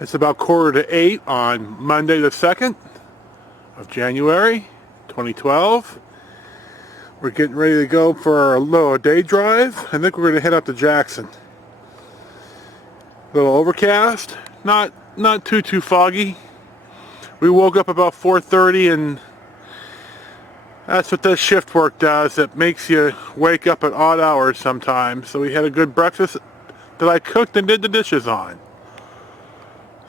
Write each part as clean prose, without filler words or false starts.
It's about 7:45 on Monday the 2nd of January 2012. We're getting ready to go for our little day drive. I think we're going to head up to Jackson. A little overcast, not too foggy. We woke up about 4:30, and that's what that shift work does. It makes you wake up at odd hours sometimes. So we had a good breakfast that I cooked and did the dishes on.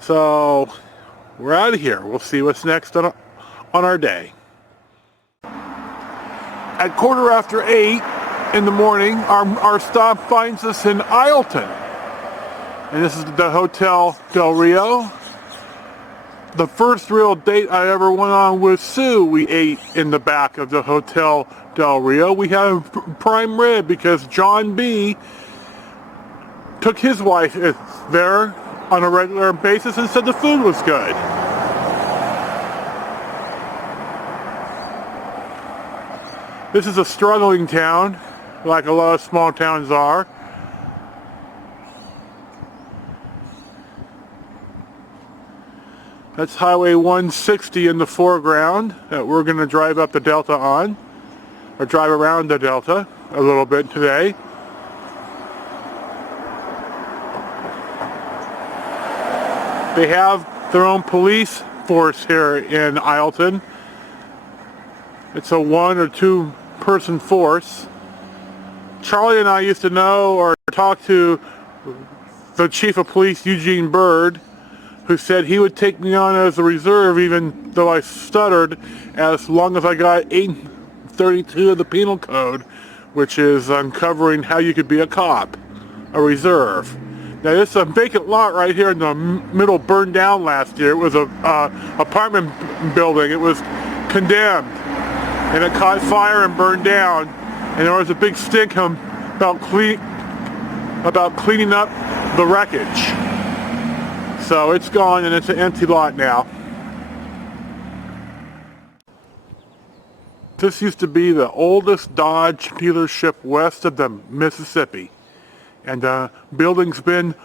So we're out of here. We'll see what's next on our day. At 8:15 in the morning, our stop finds us in Isleton. And this is the Hotel Del Rio. The first real date I ever went on with Sue, we ate in the back of the Hotel Del Rio. We had a prime rib because John B. took his wife there on a regular basis and said the food was good. This is a struggling town, like a lot of small towns are. That's Highway 160 in the foreground that we're going to drive up the Delta on, or drive around the Delta a little bit today. They have their own police force here in Isleton. It's a 1 or 2 person force. Charlie and I used to know or talk to the chief of police, Eugene Bird, who said he would take me on as a reserve even though I stuttered, as long as I got 832 of the penal code, which is uncovering how you could be a cop, a reserve. Now this is a vacant lot right here in the middle, burned down last year. It was a apartment building. It was condemned, and it caught fire and burned down. And there was a big stink about cleaning up the wreckage. So it's gone, and it's an empty lot now. This used to be the oldest Dodge dealership west of the Mississippi. And the building's been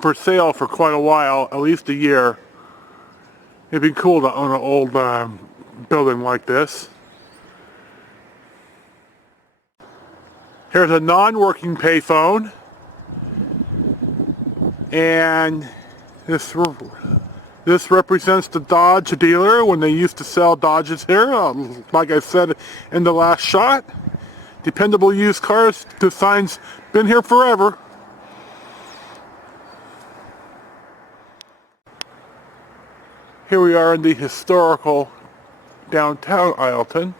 for sale for quite a while, at least a year. It'd be cool to own an old building like this. Here's a non-working payphone. And this represents the Dodge dealer when they used to sell Dodges here. Like I said in the last shot, dependable used cars. The sign's been here forever. Here we are in the historical downtown Isleton.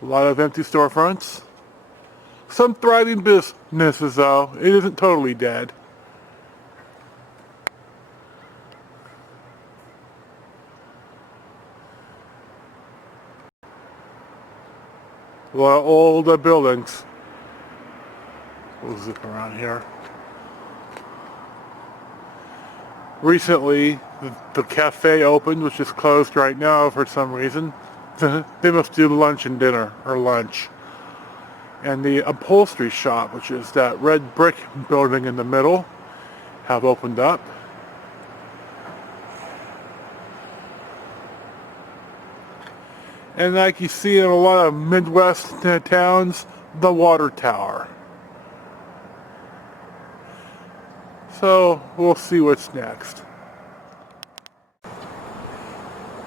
A lot of empty storefronts. Some thriving businesses though. It isn't totally dead. A lot of old buildings. We'll zip around here. Recently, the cafe opened, which is closed right now for some reason. They must do lunch and dinner, or lunch. And the upholstery shop, which is that red brick building in the middle, have opened up. And like you see in a lot of Midwest towns, the water tower. So we'll see what's next.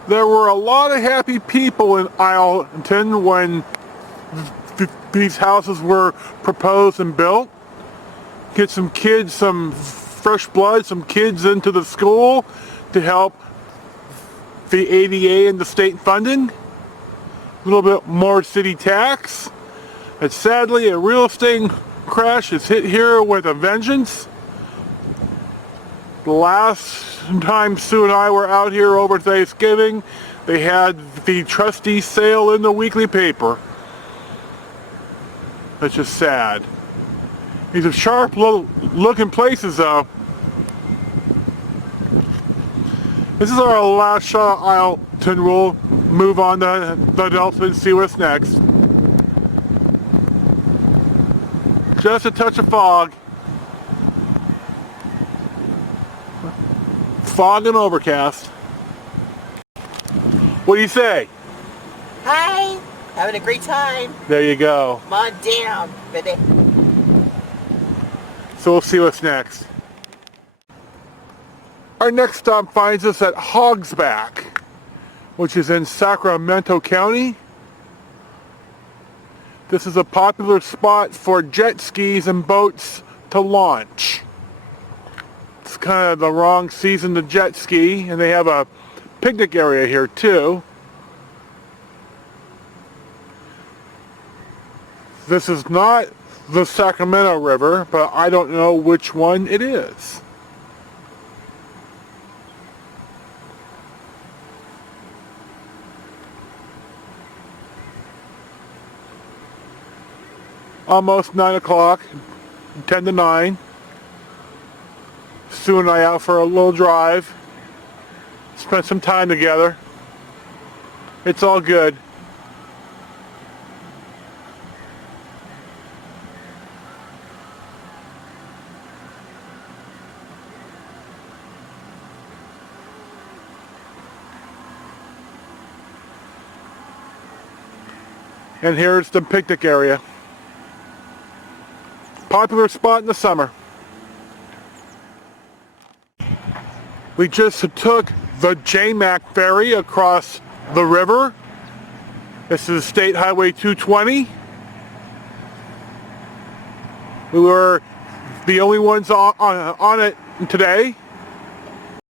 There were a lot of happy people in Isleton when these houses were proposed and built. Get some kids, some fresh blood, some kids into the school to help the ADA and the state funding. A little bit more city tax. But sadly, a real estate crash has hit here with a vengeance. The last time Sue and I were out here over Thanksgiving, they had the trustee sale in the weekly paper. That's just sad. These are sharp looking places though. This is our last shot of Isleton. We'll move on to the Delta and see what's next. Just a touch of fog. fog and overcast. What do you say? Hi, having a great time. There you go. Come on down, baby. So we'll see what's next. Our next stop finds us at Hogsback, which is in Sacramento County. This is a popular spot for jet skis and boats to launch. It's kind of the wrong season to jet ski, and they have a picnic area here too. This is not the Sacramento River, but I don't know which one it is. Almost 9 o'clock, 10 to 9. Sue and I out for a little drive. Spent some time together. It's all good. And here's the picnic area. Popular spot in the summer. We just took the JMAC ferry across the river. This is State Highway 220. We were the only ones on it today.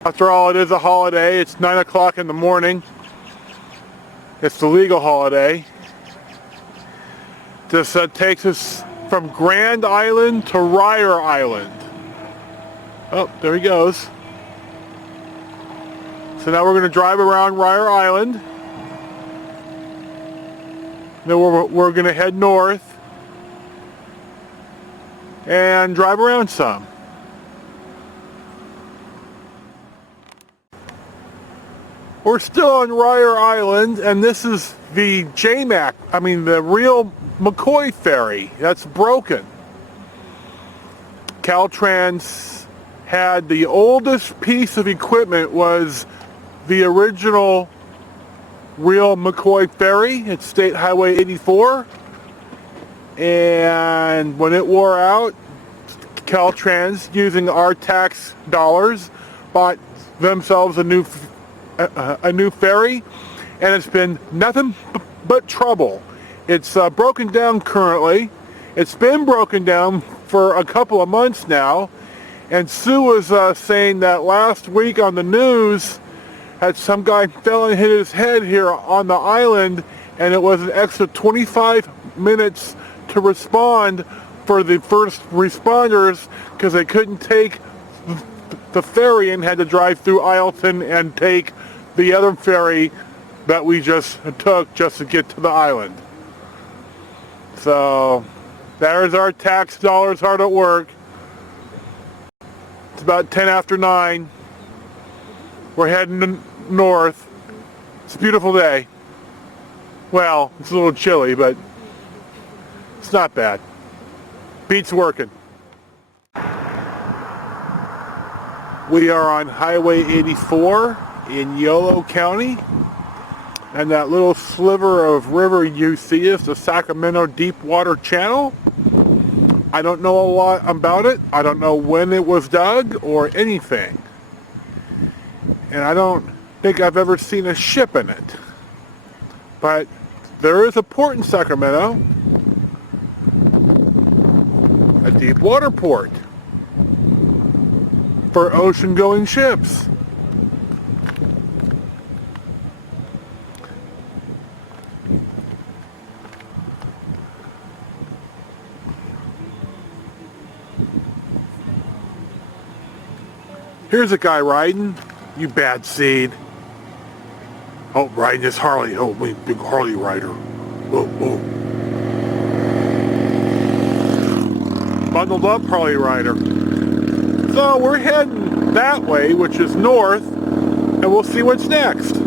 After all, it is a holiday. It's 9 o'clock in the morning. It's the legal holiday. This takes us from Grand Island to Ryer Island. Oh, there he goes. So now we're going to drive around Ryer Island. Then we're going to head north and drive around some. We're still on Ryer Island, and this is the JMAC, the real McCoy ferry that's broken. Caltrans had the oldest piece of equipment was the original real McCoy ferry. It's State Highway 84. And when it wore out, Caltrans, using our tax dollars, bought themselves a new ferry, and it's been nothing but trouble. It's broken down currently. It's been broken down for a couple of months now, and Sue was saying that last week on the news that some guy fell and hit his head here on the island, and it was an extra 25 minutes to respond for the first responders because they couldn't take the ferry and had to drive through Isleton and take the other ferry that we just took just to get to the island. So there's our tax dollars hard at work. It's about 10 after 9. We're heading north. It's a beautiful day. Well, it's a little chilly, but it's not bad. Beats working. We are on Highway 84 in Yolo County, and that little sliver of river you see is the Sacramento Deepwater Channel. I don't know a lot about it. I don't know when it was dug or anything, and I don't think I've ever seen a ship in it, but there is a port in Sacramento, a deep water port for ocean-going ships. Here's a guy riding, you bad seed. Oh, riding his Harley. Oh, big Harley rider. Oh, oh. Bundled up Harley rider. So we're heading that way, which is north, and we'll see what's next.